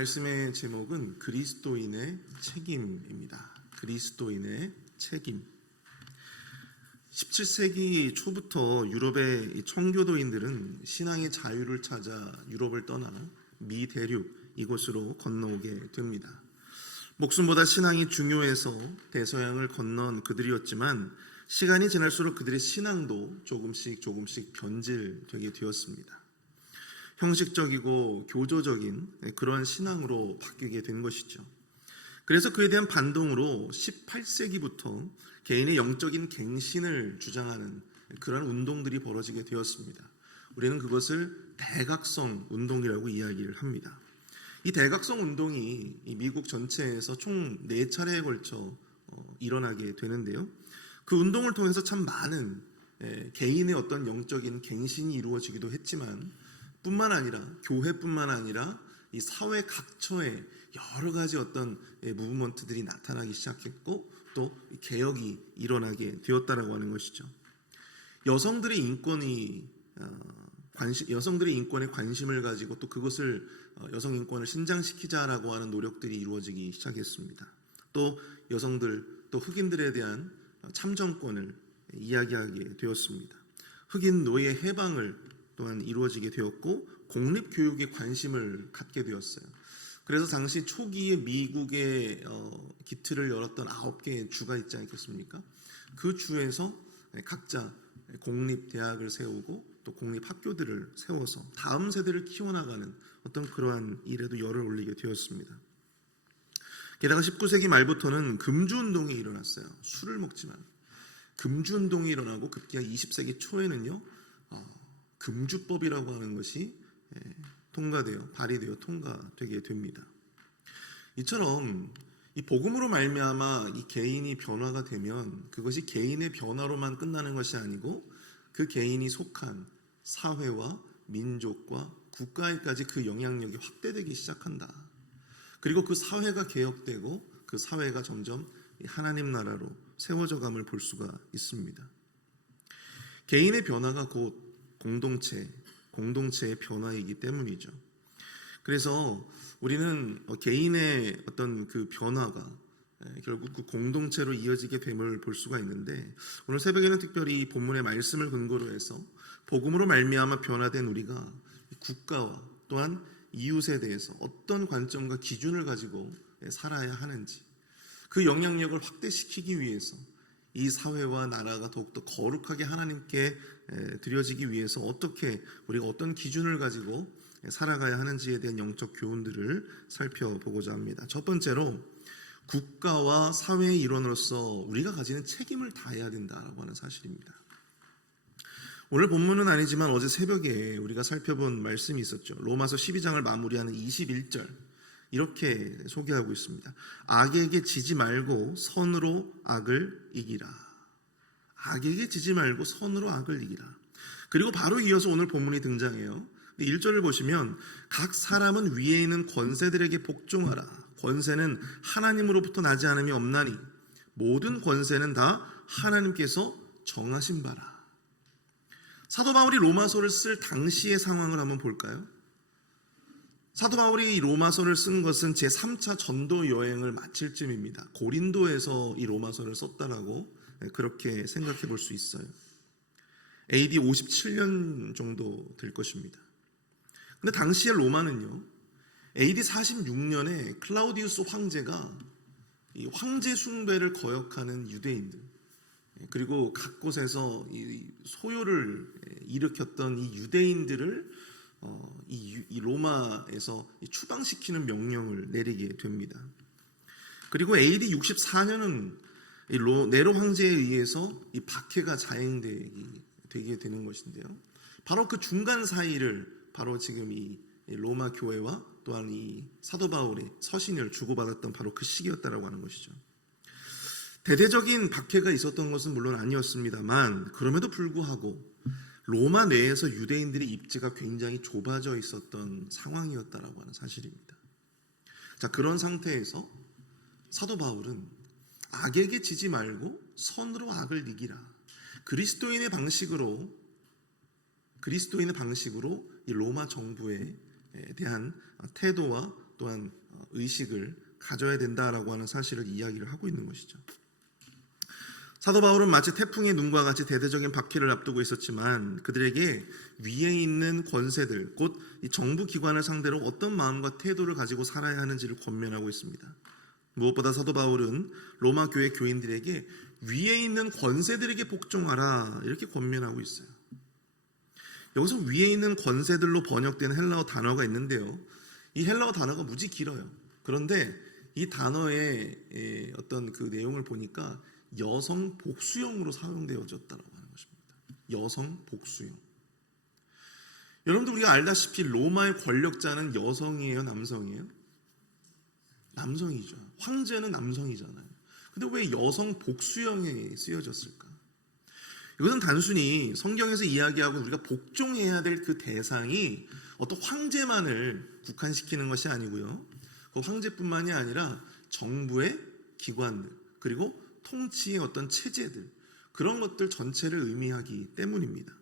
말씀의 제목은 그리스도인의 책임입니다. 그리스도인의 책임. 17세기 초부터 유럽의 청교도인들은 신앙의 자유를 찾아 유럽을 떠나 미 대륙 이곳으로 건너오게 됩니다. 목숨보다 신앙이 중요해서 대서양을 건넌 그들이었지만 시간이 지날수록 그들의 신앙도 조금씩 변질되게 되었습니다. 형식적이고 교조적인 그런 신앙으로 바뀌게 된 것이죠. 그래서 그에 대한 반동으로 18세기부터 개인의 영적인 갱신을 주장하는 그런 운동들이 벌어지게 되었습니다. 우리는 그것을 대각성 운동이라고 이야기를 합니다. 이 대각성 운동이 미국 전체에서 총 4차례에 걸쳐 일어나게 되는데요. 그 운동을 통해서 참 많은 개인의 어떤 영적인 갱신이 이루어지기도 했지만 뿐만 아니라 교회뿐만 아니라 이 사회 각처에 여러 가지 어떤 무브먼트들이 나타나기 시작했고 또 개혁이 일어나게 되었다라고 하는 것이죠. 여성들의 인권에 관심을 가지고 또 그것을 여성 인권을 신장시키자라고 하는 노력들이 이루어지기 시작했습니다. 또 여성들 또 흑인들에 대한 참정권을 이야기하게 되었습니다. 흑인 노예 해방을 또한 이루어지게 되었고 공립교육에 관심을 갖게 되었어요. 그래서 당시 초기에 미국의 기틀을 열었던 9개의 주가 있지 않겠습니까? 그 주에서 각자 공립대학을 세우고 또 공립학교들을 세워서 다음 세대를 키워나가는 어떤 그러한 일에도 열을 올리게 되었습니다. 게다가 19세기 말부터는 금주운동이 일어났어요. 술을 먹지만 금주운동이 일어나고 급기야 20세기 초에는요 금주법이라고 하는 것이 발의되어 통과되게 됩니다. 이처럼 이 복음으로 말미암아 이 개인이 변화가 되면 그것이 개인의 변화로만 끝나는 것이 아니고 그 개인이 속한 사회와 민족과 국가에까지 그 영향력이 확대되기 시작한다. 그리고 그 사회가 개혁되고 그 사회가 점점 하나님 나라로 세워져감을 볼 수가 있습니다. 개인의 변화가 곧 공동체의 변화이기 때문이죠. 그래서 우리는 개인의 어떤 그 변화가 결국 그 공동체로 이어지게 됨을 볼 수가 있는데 오늘 새벽에는 특별히 본문의 말씀을 근거로 해서 복음으로 말미암아 변화된 우리가 국가와 또한 이웃에 대해서 어떤 관점과 기준을 가지고 살아야 하는지 그 영향력을 확대시키기 위해서 이 사회와 나라가 더욱더 거룩하게 하나님께 드려지기 위해서 우리가 어떤 기준을 가지고 살아가야 하는지에 대한 영적 교훈들을 살펴보고자 합니다. 첫 번째로 국가와 사회의 일원으로서 우리가 가지는 책임을 다해야 된다라고 하는 사실입니다. 오늘 본문은 아니지만 어제 새벽에 우리가 살펴본 말씀이 있었죠. 로마서 12장을 마무리하는 21절 이렇게 소개하고 있습니다. 악에게 지지 말고 선으로 악을 이기라. 악에게 지지 말고 선으로 악을 이기라. 그리고 바로 이어서 오늘 본문이 등장해요. 1절을 보시면 각 사람은 위에 있는 권세들에게 복종하라. 권세는 하나님으로부터 나지 않음이 없나니 모든 권세는 다 하나님께서 정하신 바라. 사도 바울이 로마서를 쓸 당시의 상황을 한번 볼까요? 사도 바울이 이 로마서를 쓴 것은 제3차 전도 여행을 마칠 쯤입니다. 고린도에서 이 로마서를 썼다라고 그렇게 생각해 볼 수 있어요. AD 57년 정도 될 것입니다. 근데 당시의 로마는요, AD 46년에 클라우디우스 황제가 이 황제 숭배를 거역하는 유대인들, 그리고 각 곳에서 이 소요를 일으켰던 이 유대인들을 이 로마에서 추방시키는 명령을 내리게 됩니다. 그리고 AD 64년은 네로 황제에 의해서 이 박해가 자행되게 되는 것인데요. 바로 그 중간 사이를 바로 지금 이 로마 교회와 또한 이 사도 바울의 서신을 주고받았던 바로 그 시기였다라고 하는 것이죠. 대대적인 박해가 있었던 것은 물론 아니었습니다만 그럼에도 불구하고 로마 내에서 유대인들의 입지가 굉장히 좁아져 있었던 상황이었다라고 하는 사실입니다. 자, 그런 상태에서 사도 바울은 악에게 지지 말고 선으로 악을 이기라. 그리스도인의 방식으로 이 로마 정부에 대한 태도와 또한 의식을 가져야 된다라고 하는 사실을 이야기를 하고 있는 것이죠. 사도 바울은 마치 태풍의 눈과 같이 대대적인 박해를 앞두고 있었지만 그들에게 위에 있는 권세들, 곧 이 정부 기관을 상대로 어떤 마음과 태도를 가지고 살아야 하는지를 권면하고 있습니다. 무엇보다 사도 바울은 로마 교회 교인들에게 위에 있는 권세들에게 복종하라 이렇게 권면하고 있어요. 여기서 위에 있는 권세들로 번역된 헬라어 단어가 있는데요. 이 헬라어 단어가 무지 길어요. 그런데 이 단어의 어떤 그 내용을 보니까 여성 복수형으로 사용되어졌다고 하는 것입니다. 여성 복수형. 여러분들 우리가 알다시피 로마의 권력자는 여성이에요, 남성이에요? 남성이죠. 황제는 남성이잖아요. 근데 왜 여성 복수형에 쓰여졌을까? 이것은 단순히 성경에서 이야기하고 우리가 복종해야 될 그 대상이 어떤 황제만을 국한시키는 것이 아니고요. 그 황제뿐만이 아니라 정부의 기관들 그리고 통치의 어떤 체제들 그런 것들 전체를 의미하기 때문입니다.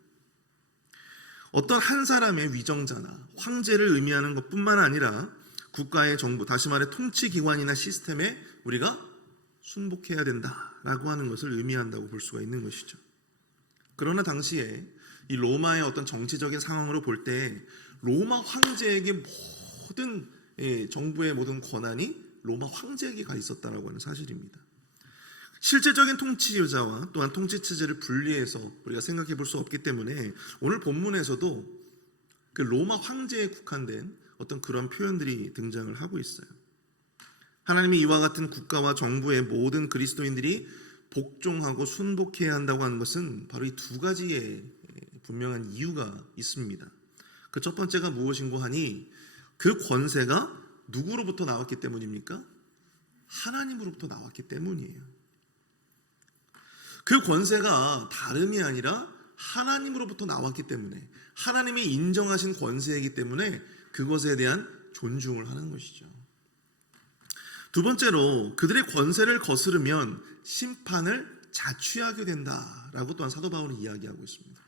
어떤 한 사람의 위정자나 황제를 의미하는 것뿐만 아니라 국가의 정부, 다시 말해 통치기관이나 시스템에 우리가 순복해야 된다라고 하는 것을 의미한다고 볼 수가 있는 것이죠. 그러나 당시에 이 로마의 어떤 정치적인 상황으로 볼 때 로마 황제에게 모든 정부의 모든 권한이 로마 황제에게 가 있었다라고 하는 사실입니다. 실제적인 통치자와 또한 통치 체제를 분리해서 우리가 생각해 볼 수 없기 때문에 오늘 본문에서도 그 로마 황제에 국한된 어떤 그런 표현들이 등장을 하고 있어요. 하나님이 이와 같은 국가와 정부의 모든 그리스도인들이 복종하고 순복해야 한다고 하는 것은 바로 이 두 가지의 분명한 이유가 있습니다. 그 첫 번째가 무엇인고 하니 그 권세가 누구로부터 나왔기 때문입니까? 하나님으로부터 나왔기 때문이에요. 그 권세가 다름이 아니라 하나님으로부터 나왔기 때문에 하나님이 인정하신 권세이기 때문에 그것에 대한 존중을 하는 것이죠. 두 번째로 그들의 권세를 거스르면 심판을 자취하게 된다라고 또한 사도 바울은 이야기하고 있습니다.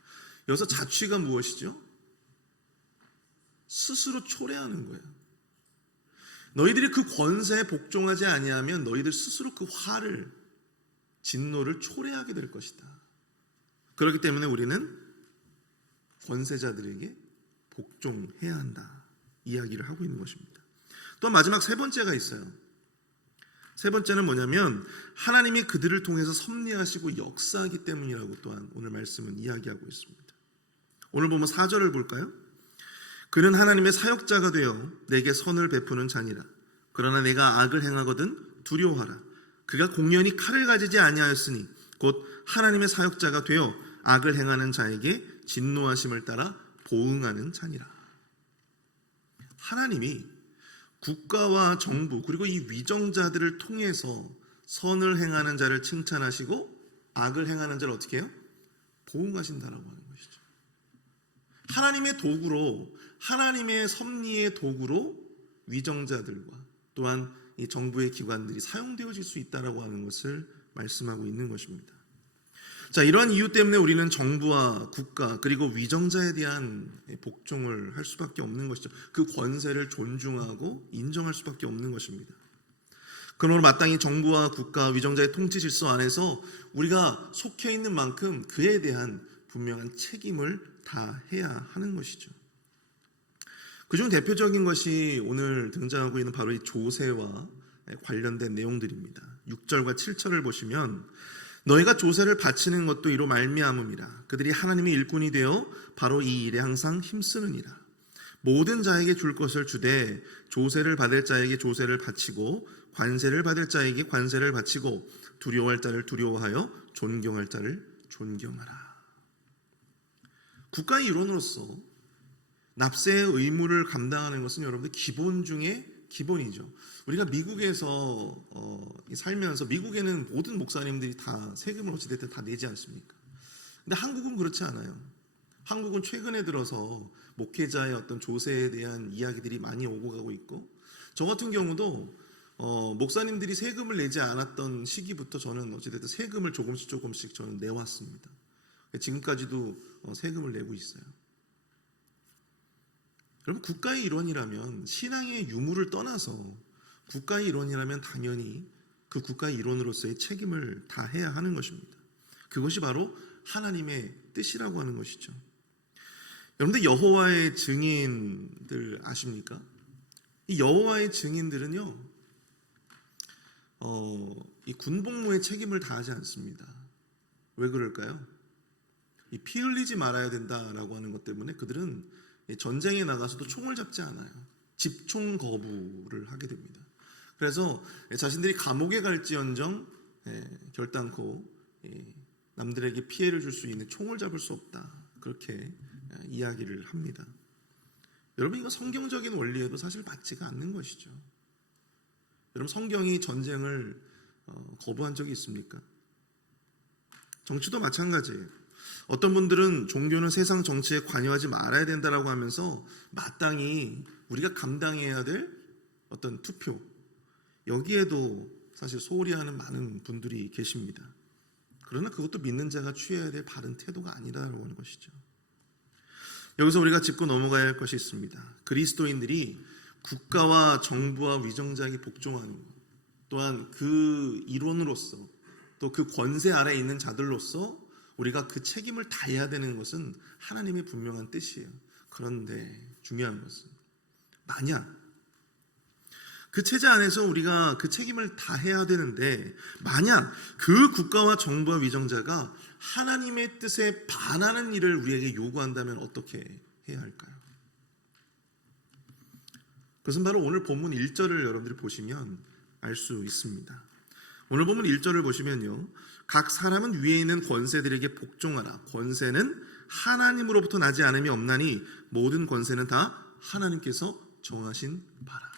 여기서 자취가 무엇이죠? 스스로 초래하는 거예요. 너희들이 그 권세에 복종하지 아니하면 너희들 스스로 그 화를 진노를 초래하게 될 것이다. 그렇기 때문에 우리는 권세자들에게 복종해야 한다. 이야기를 하고 있는 것입니다. 또 마지막 세 번째가 있어요. 세 번째는 뭐냐면 하나님이 그들을 통해서 섭리하시고 역사하기 때문이라고 또한 오늘 말씀은 이야기하고 있습니다. 오늘 보면 4절을 볼까요? 그는 하나님의 사역자가 되어 내게 선을 베푸는 자니라. 그러나 내가 악을 행하거든 두려워하라. 그가 공연히 칼을 가지지 아니하였으니 곧 하나님의 사역자가 되어 악을 행하는 자에게 진노하심을 따라 보응하는 자니라. 하나님이 국가와 정부 그리고 이 위정자들을 통해서 선을 행하는 자를 칭찬하시고 악을 행하는 자를 어떻게 해요? 보응하신다라고 하는 것이죠. 하나님의 도구로 하나님의 섭리의 도구로 위정자들과 또한 이 정부의 기관들이 사용되어질 수 있다라고 하는 것을 말씀하고 있는 것입니다. 자, 이러한 이유 때문에 우리는 정부와 국가 그리고 위정자에 대한 복종을 할 수밖에 없는 것이죠. 그 권세를 존중하고 인정할 수밖에 없는 것입니다. 그러므로 마땅히 정부와 국가, 위정자의 통치 질서 안에서 우리가 속해 있는 만큼 그에 대한 분명한 책임을 다해야 하는 것이죠. 그중 대표적인 것이 오늘 등장하고 있는 바로 이 조세와 관련된 내용들입니다. 6절과 7절을 보시면 너희가 조세를 바치는 것도 이로 말미암음이라. 그들이 하나님의 일꾼이 되어 바로 이 일에 항상 힘쓰느니라. 모든 자에게 줄 것을 주되 조세를 받을 자에게 조세를 바치고 관세를 받을 자에게 관세를 바치고 두려워할 자를 두려워하여 존경할 자를 존경하라. 국가의 일원으로서 납세의 의무를 감당하는 것은 여러분들 기본 중에 기본이죠. 우리가 미국에서 살면서 미국에는 모든 목사님들이 다 세금을 어찌됐든 다 내지 않습니까? 근데 한국은 그렇지 않아요. 한국은 최근에 들어서 목회자의 어떤 조세에 대한 이야기들이 많이 오고 가고 있고, 저 같은 경우도 목사님들이 세금을 내지 않았던 시기부터 저는 어찌됐든 세금을 조금씩 저는 내왔습니다. 지금까지도 세금을 내고 있어요. 여러분, 국가의 일원이라면 신앙의 유무를 떠나서 국가의 일원이라면 당연히 그 국가의 일원으로서의 책임을 다해야 하는 것입니다. 그것이 바로 하나님의 뜻이라고 하는 것이죠. 여러분들 여호와의 증인들 아십니까? 이 여호와의 증인들은요, 이 군복무의 책임을 다하지 않습니다. 왜 그럴까요? 이 피 흘리지 말아야 된다라고 하는 것 때문에 그들은 전쟁에 나가서도 총을 잡지 않아요. 집총 거부를 하게 됩니다. 그래서 자신들이 감옥에 갈지언정 결단코 남들에게 피해를 줄 수 있는 총을 잡을 수 없다, 그렇게 이야기를 합니다. 여러분, 이거 성경적인 원리에도 사실 맞지가 않는 것이죠. 여러분, 성경이 전쟁을 거부한 적이 있습니까? 정치도 마찬가지예요. 어떤 분들은 종교는 세상 정치에 관여하지 말아야 된다라고 하면서 마땅히 우리가 감당해야 될 어떤 투표, 여기에도 사실 소홀히 하는 많은 분들이 계십니다. 그러나 그것도 믿는 자가 취해야 될 바른 태도가 아니라고 하는 것이죠. 여기서 우리가 짚고 넘어가야 할 것이 있습니다. 그리스도인들이 국가와 정부와 위정자에게 복종하는 것, 또한 그 일원으로서 또 그 권세 아래에 있는 자들로서 우리가 그 책임을 다해야 되는 것은 하나님의 분명한 뜻이에요. 그런데 중요한 것은 만약 그 체제 안에서 우리가 그 책임을 다해야 되는데 만약 그 국가와 정부와 위정자가 하나님의 뜻에 반하는 일을 우리에게 요구한다면 어떻게 해야 할까요? 그것은 바로 오늘 본문 1절을 여러분들이 보시면 알 수 있습니다. 오늘 본문 1절을 보시면요, 각 사람은 위에 있는 권세들에게 복종하라. 권세는 하나님으로부터 나지 않음이 없나니 모든 권세는 다 하나님께서 정하신 바라.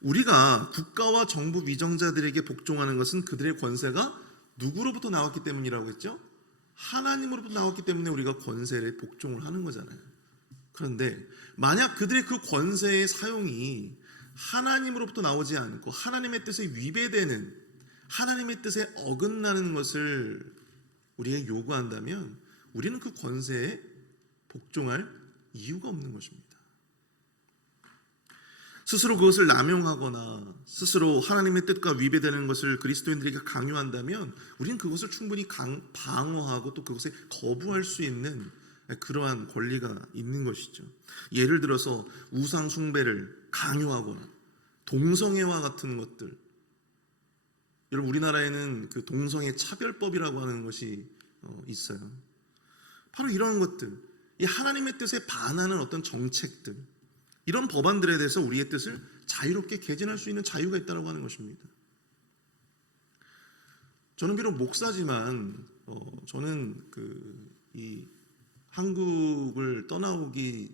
우리가 국가와 정부 위정자들에게 복종하는 것은 그들의 권세가 누구로부터 나왔기 때문이라고 했죠? 하나님으로부터 나왔기 때문에 우리가 권세에 복종을 하는 거잖아요. 그런데 만약 그들의 그 권세의 사용이 하나님으로부터 나오지 않고 하나님의 뜻에 위배되는, 하나님의 뜻에 어긋나는 것을 우리에게 요구한다면 우리는 그 권세에 복종할 이유가 없는 것입니다. 스스로 그것을 남용하거나 스스로 하나님의 뜻과 위배되는 것을 그리스도인들에게 강요한다면 우리는 그것을 충분히 방어하고 또 그것에 거부할 수 있는 그러한 권리가 있는 것이죠. 예를 들어서 우상 숭배를 강요하거나 동성애와 같은 것들, 여러분, 우리나라에는 그 동성애 차별법이라고 하는 것이 있어요. 바로 이런 것들, 이 하나님의 뜻에 반하는 어떤 정책들, 이런 법안들에 대해서 우리의 뜻을 자유롭게 개진할 수 있는 자유가 있다고 하는 것입니다. 저는 비록 목사지만 저는 이 한국을 떠나오기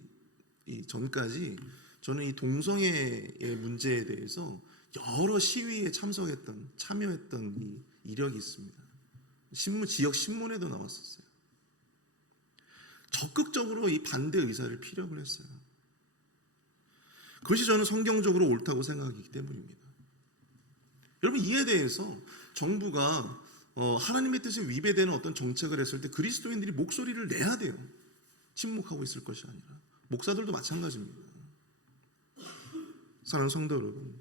전까지 저는 이 동성애의 문제에 대해서 여러 시위에 참여했던 이 이력이 있습니다. 지역 신문에도 나왔었어요. 적극적으로 이 반대 의사를 피력을 했어요. 그것이 저는 성경적으로 옳다고 생각하기 때문입니다. 여러분, 이에 대해서 정부가 하나님의 뜻에 위배되는 어떤 정책을 했을 때 그리스도인들이 목소리를 내야 돼요. 침묵하고 있을 것이 아니라. 목사들도 마찬가지입니다. 사랑하는 성도 여러분,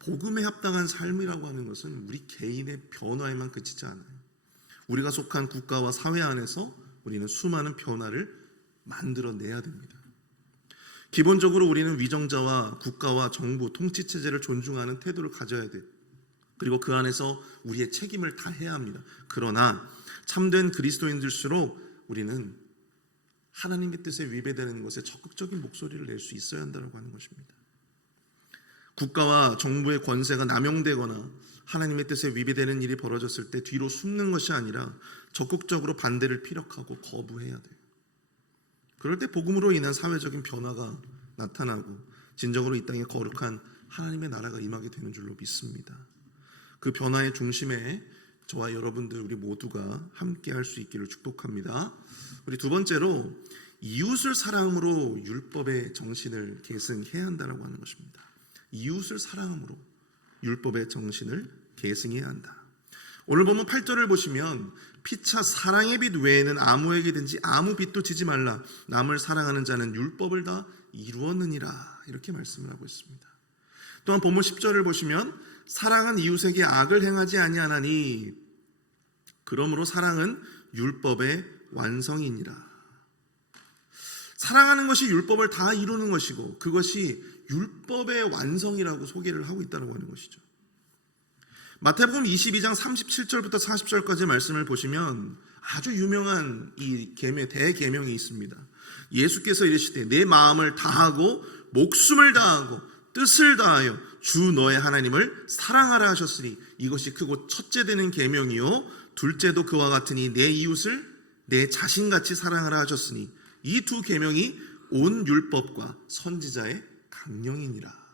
복음에 합당한 삶이라고 하는 것은 우리 개인의 변화에만 그치지 않아요. 우리가 속한 국가와 사회 안에서 우리는 수많은 변화를 만들어내야 됩니다. 기본적으로 우리는 위정자와 국가와 정부, 통치체제를 존중하는 태도를 가져야 돼요. 그리고 그 안에서 우리의 책임을 다해야 합니다. 그러나 참된 그리스도인들일수록 우리는 하나님의 뜻에 위배되는 것에 적극적인 목소리를 낼 수 있어야 한다고 하는 것입니다. 국가와 정부의 권세가 남용되거나 하나님의 뜻에 위배되는 일이 벌어졌을 때 뒤로 숨는 것이 아니라 적극적으로 반대를 피력하고 거부해야 돼요. 그럴 때 복음으로 인한 사회적인 변화가 나타나고 진정으로 이 땅에 거룩한 하나님의 나라가 임하게 되는 줄로 믿습니다. 그 변화의 중심에 저와 여러분들 우리 모두가 함께 할 수 있기를 축복합니다. 우리 두 번째로 이웃을 사랑으로 율법의 정신을 계승해야 한다고 하는 것입니다. 이웃을 사랑함으로 율법의 정신을 계승해야 한다. 오늘 보면 8절을 보시면 피차 사랑의 빛 외에는 아무에게든지 아무 빛도 지지 말라. 남을 사랑하는 자는 율법을 다 이루었느니라. 이렇게 말씀을 하고 있습니다. 또한 본문 10절을 보시면 사랑은 이웃에게 악을 행하지 아니하나니 그러므로 사랑은 율법의 완성이니라. 사랑하는 것이 율법을 다 이루는 것이고 그것이 율법의 완성이라고 소개를 하고 있다고 하는 것이죠. 마태복음 22장 37절부터 40절까지 말씀을 보시면 아주 유명한 이 대계명이 있습니다. 예수께서 이르시되 내 마음을 다하고 목숨을 다하고 뜻을 다하여 주 너의 하나님을 사랑하라 하셨으니 이것이 크고 첫째 되는 계명이요 둘째도 그와 같으니 내 이웃을 내 자신같이 사랑하라 하셨으니 이 두 계명이 온 율법과 선지자의 강령이니라.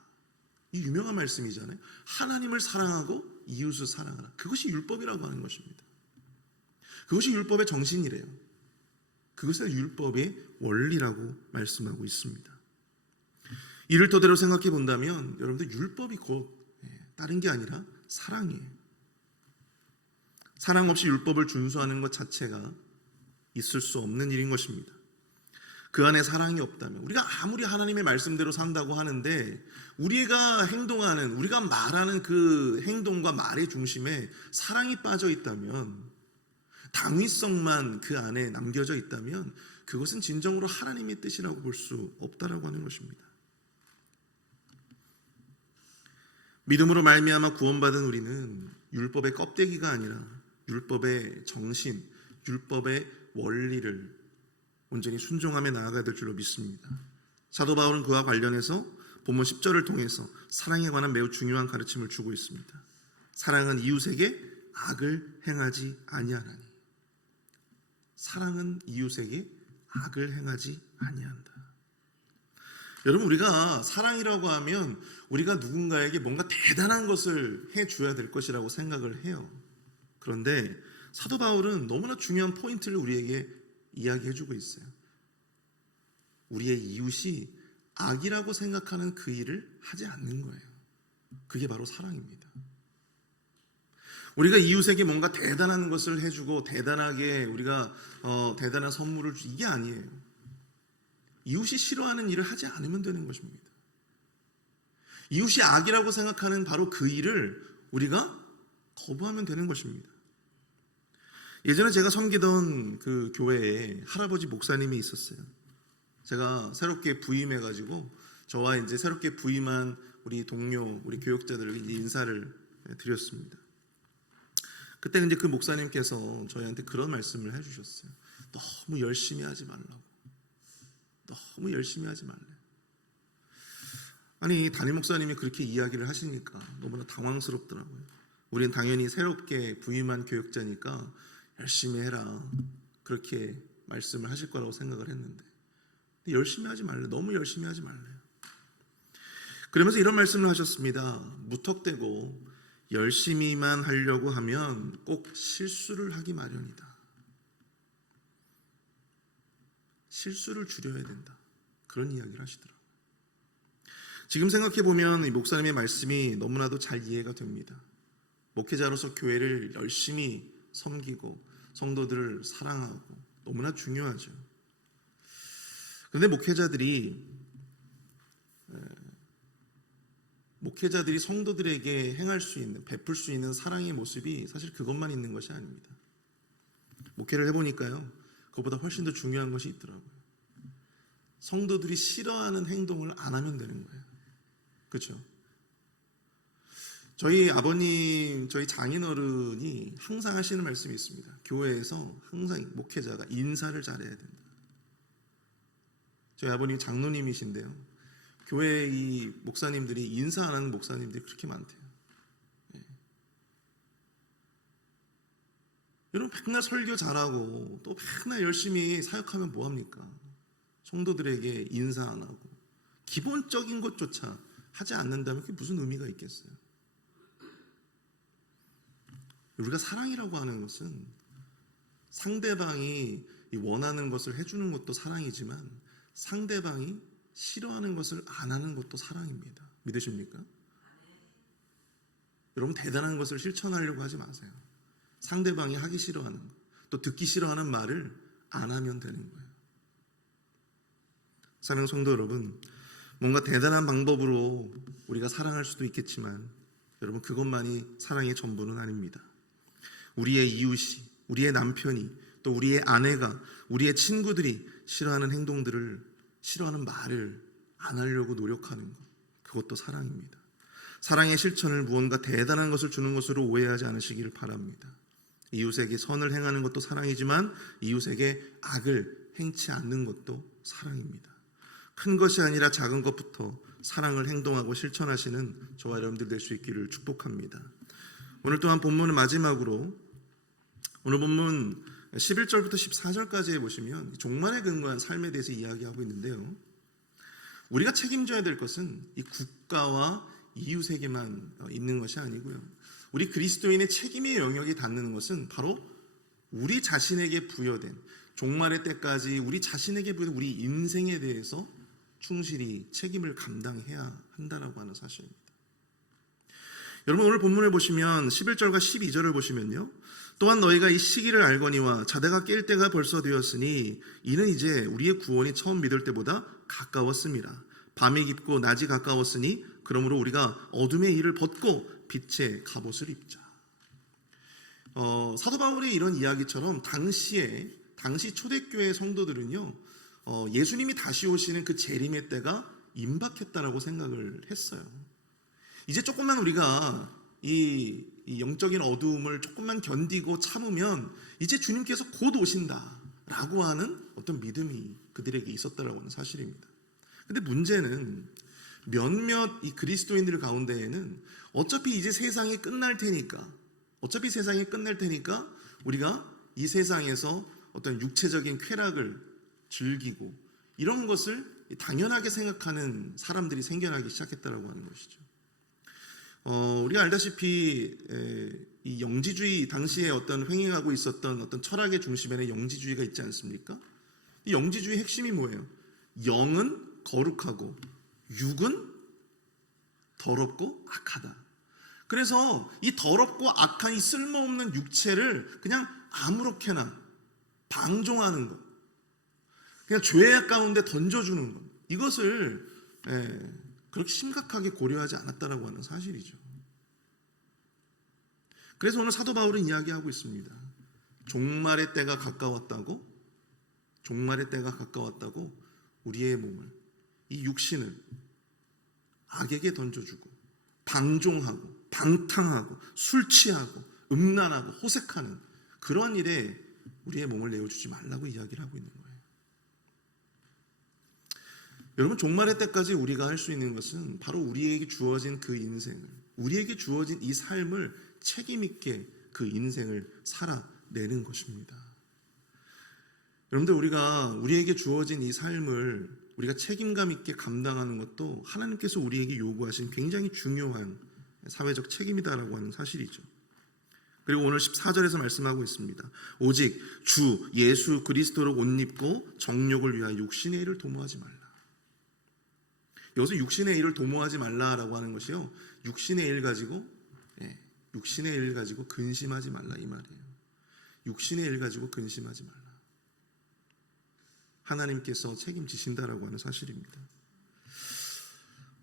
이 유명한 말씀이잖아요. 하나님을 사랑하고 이웃을 사랑하라. 그것이 율법이라고 하는 것입니다. 그것이 율법의 정신이래요. 그것은 율법의 원리라고 말씀하고 있습니다. 이를 토대로 생각해 본다면 여러분들 율법이 곧 다른 게 아니라 사랑이에요. 사랑 없이 율법을 준수하는 것 자체가 있을 수 없는 일인 것입니다. 그 안에 사랑이 없다면 우리가 아무리 하나님의 말씀대로 산다고 하는데 우리가 행동하는, 우리가 말하는 그 행동과 말의 중심에 사랑이 빠져 있다면, 당위성만 그 안에 남겨져 있다면 그것은 진정으로 하나님의 뜻이라고 볼 수 없다라고 하는 것입니다. 믿음으로 말미암아 구원받은 우리는 율법의 껍데기가 아니라 율법의 정신, 율법의 원리를 온전히 순종하며 나아가야 될 줄로 믿습니다. 사도 바울은 그와 관련해서 본문 10절을 통해서 사랑에 관한 매우 중요한 가르침을 주고 있습니다. 사랑은 이웃에게 악을 행하지 아니하나니. 사랑은 이웃에게 악을 행하지 아니한다. 여러분, 우리가 사랑이라고 하면 우리가 누군가에게 뭔가 대단한 것을 해줘야 될 것이라고 생각을 해요. 그런데 사도 바울은 너무나 중요한 포인트를 우리에게 이야기해주고 있어요. 우리의 이웃이 악이라고 생각하는 그 일을 하지 않는 거예요. 그게 바로 사랑입니다. 우리가 이웃에게 뭔가 대단한 것을 해주고 대단하게 우리가 대단한 선물을 이게 아니에요. 이웃이 싫어하는 일을 하지 않으면 되는 것입니다. 이웃이 악이라고 생각하는 바로 그 일을 우리가 거부하면 되는 것입니다. 예전에 제가 섬기던 그 교회에 할아버지 목사님이 있었어요. 제가 새롭게 부임해가지고 저와 이제 새롭게 부임한 우리 동료, 우리 교역자들에게 인사를 드렸습니다. 그때 이제 그 목사님께서 저희한테 그런 말씀을 해주셨어요. 너무 열심히 하지 말라고. 너무 열심히 하지 말래. 아니, 담임 목사님이 그렇게 이야기를 하시니까 너무나 당황스럽더라고요. 우린 당연히 새롭게 부임한 교역자니까 열심히 해라, 그렇게 말씀을 하실 거라고 생각을 했는데 열심히 하지 말래. 너무 열심히 하지 말래. 그러면서 이런 말씀을 하셨습니다. 무턱대고 열심히만 하려고 하면 꼭 실수를 하기 마련이다. 실수를 줄여야 된다. 그런 이야기를 하시더라고요. 지금 생각해보면 이 목사님의 말씀이 너무나도 잘 이해가 됩니다. 목회자로서 교회를 열심히 섬기고 성도들을 사랑하고 너무나 중요하죠. 그런데 목회자들이 성도들에게 행할 수 있는, 베풀 수 있는 사랑의 모습이 사실 그것만 있는 것이 아닙니다. 목회를 해보니까요, 그것보다 훨씬 더 중요한 것이 있더라고요. 성도들이 싫어하는 행동을 안 하면 되는 거예요. 그렇죠? 저희 아버님, 저희 장인어른이 항상 하시는 말씀이 있습니다. 교회에서 항상 목회자가 인사를 잘해야 된다. 저희 아버님이 장로님이신데요, 교회 이 목사님들이 인사 안 하는 목사님들이 그렇게 많대요. 여러분, 맨날 설교 잘하고 또 맨날 열심히 사역하면 뭐합니까? 성도들에게 인사 안 하고 기본적인 것조차 하지 않는다면 그게 무슨 의미가 있겠어요? 우리가 사랑이라고 하는 것은 상대방이 원하는 것을 해주는 것도 사랑이지만 상대방이 싫어하는 것을 안 하는 것도 사랑입니다. 믿으십니까? 여러분, 대단한 것을 실천하려고 하지 마세요. 상대방이 하기 싫어하는 거, 또 듣기 싫어하는 말을 안 하면 되는 거예요. 사랑하는 성도 여러분, 뭔가 대단한 방법으로 우리가 사랑할 수도 있겠지만 여러분, 그것만이 사랑의 전부는 아닙니다. 우리의 이웃이, 우리의 남편이, 또 우리의 아내가, 우리의 친구들이 싫어하는 행동들을, 싫어하는 말을 안 하려고 노력하는 것, 그것도 사랑입니다. 사랑의 실천을 무언가 대단한 것을 주는 것으로 오해하지 않으시기를 바랍니다. 이웃에게 선을 행하는 것도 사랑이지만 이웃에게 악을 행치 않는 것도 사랑입니다. 큰 것이 아니라 작은 것부터 사랑을 행동하고 실천하시는 저와 여러분들 될 수 있기를 축복합니다. 오늘 또한 본문의 마지막으로, 오늘 본문 11절부터 14절까지에 보시면 종말에 근거한 삶에 대해서 이야기하고 있는데요, 우리가 책임져야 될 것은 이 국가와 이웃에게만 있는 것이 아니고요, 우리 그리스도인의 책임의 영역이 닿는 것은 바로 우리 자신에게 부여된, 종말의 때까지 우리 자신에게 부여된 우리 인생에 대해서 충실히 책임을 감당해야 한다라고 하는 사실입니다. 여러분, 오늘 본문을 보시면 11절과 12절을 보시면요, 또한 너희가 이 시기를 알거니와 자다가 깰 때가 벌써 되었으니 이는 이제 우리의 구원이 처음 믿을 때보다 가까웠습니다. 밤이 깊고 낮이 가까웠으니 그러므로 우리가 어둠의 일을 벗고 빛의 갑옷을 입자. 사도 바울의 이런 이야기처럼 당시 초대교회 성도들은요, 예수님이 다시 오시는 그 재림의 때가 임박했다라고 생각을 했어요. 이제 조금만 우리가 이 영적인 어두움을 조금만 견디고 참으면 이제 주님께서 곧 오신다라고 하는 어떤 믿음이 그들에게 있었다라고 하는 사실입니다. 근데 문제는 몇몇 이 그리스도인들 가운데에는 어차피 이제 세상이 끝날 테니까 우리가 이 세상에서 어떤 육체적인 쾌락을 즐기고 이런 것을 당연하게 생각하는 사람들이 생겨나기 시작했다라고 하는 것이죠. 우리가 알다시피 이 영지주의, 당시에 어떤 횡행하고 있었던 어떤 철학의 중심에는 영지주의가 있지 않습니까? 이 영지주의 핵심이 뭐예요? 영은 거룩하고 육은 더럽고 악하다. 그래서 이 더럽고 악한 이 쓸모없는 육체를 그냥 아무렇게나 방종하는 것, 그냥 죄악 가운데 던져주는 것, 이것을 그렇게 심각하게 고려하지 않았다라고 하는 사실이죠. 그래서 오늘 사도 바울은 이야기하고 있습니다. 종말의 때가 가까웠다고 우리의 몸을, 이 육신을 악에게 던져주고 방종하고 방탕하고 술 취하고 음란하고 호색하는 그런 일에 우리의 몸을 내어주지 말라고 이야기를 하고 있는 거예요. 여러분, 종말의 때까지 우리가 할 수 있는 것은 바로 우리에게 주어진 그 인생을, 우리에게 주어진 이 삶을 책임 있게 그 인생을 살아내는 것입니다. 여러분들, 우리에게 주어진 이 삶을 우리가 책임감 있게 감당하는 것도 하나님께서 우리에게 요구하신 굉장히 중요한 사회적 책임이다라고 하는 사실이죠. 그리고 오늘 14절에서 말씀하고 있습니다. 오직 주 예수 그리스도로 옷 입고 정욕을 위하여 육신의 일을 도모하지 말라. 여기서 육신의 일을 도모하지 말라라고 하는 것이요, 육신의 일 가지고 근심하지 말라, 이 말이에요. 육신의 일 가지고 근심하지 말라. 하나님께서 책임지신다라고 하는 사실입니다.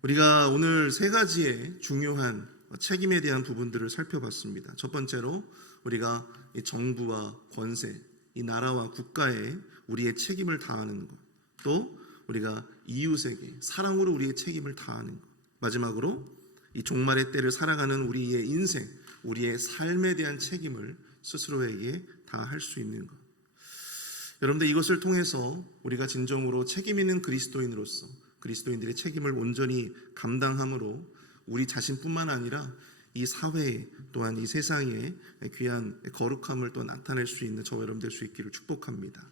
우리가 오늘 세 가지의 중요한 책임에 대한 부분들을 살펴봤습니다. 첫 번째로 우리가 이 정부와 권세, 이 나라와 국가에 우리의 책임을 다하는 것, 또 우리가 이웃에게 사랑으로 우리의 책임을 다하는 것, 마지막으로 이 종말의 때를 살아가는 우리의 인생, 우리의 삶에 대한 책임을 스스로에게 다할 수 있는 것. 여러분들, 이것을 통해서 우리가 진정으로 책임 있는 그리스도인으로서 그리스도인들의 책임을 온전히 감당함으로 우리 자신뿐만 아니라 이 사회에, 또한 이 세상에 귀한 거룩함을 또 나타낼 수 있는 저와 여러분 될 수 있기를 축복합니다.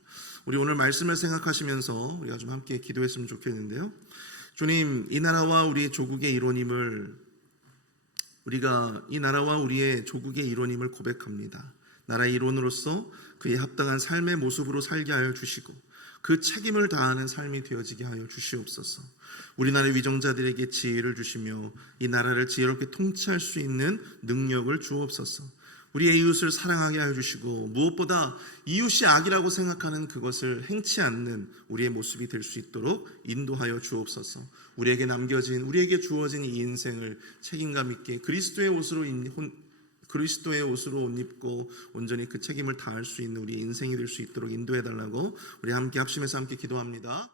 우리 오늘 말씀을 생각하시면서 우리가 좀 함께 기도했으면 좋겠는데요. 주님, 이 나라와 우리의 조국의 일원임을, 우리가 이 나라와 우리의 조국의 일원임을 고백합니다. 나라의 일원으로서 그에 합당한 삶의 모습으로 살게 하여 주시고 그 책임을 다하는 삶이 되어지게 하여 주시옵소서. 우리나라의 위정자들에게 지혜를 주시며 이 나라를 지혜롭게 통치할 수 있는 능력을 주옵소서. 우리의 이웃을 사랑하게 하여 주시고 무엇보다 이웃이 악이라고 생각하는 그것을 행치 않는 우리의 모습이 될 수 있도록 인도하여 주옵소서. 우리에게 주어진 이 인생을 책임감 있게 그리스도의 옷으로 옷 입고 온전히 그 책임을 다할 수 있는 우리 인생이 될 수 있도록 인도해 달라고 우리 함께 합심해서 함께 기도합니다.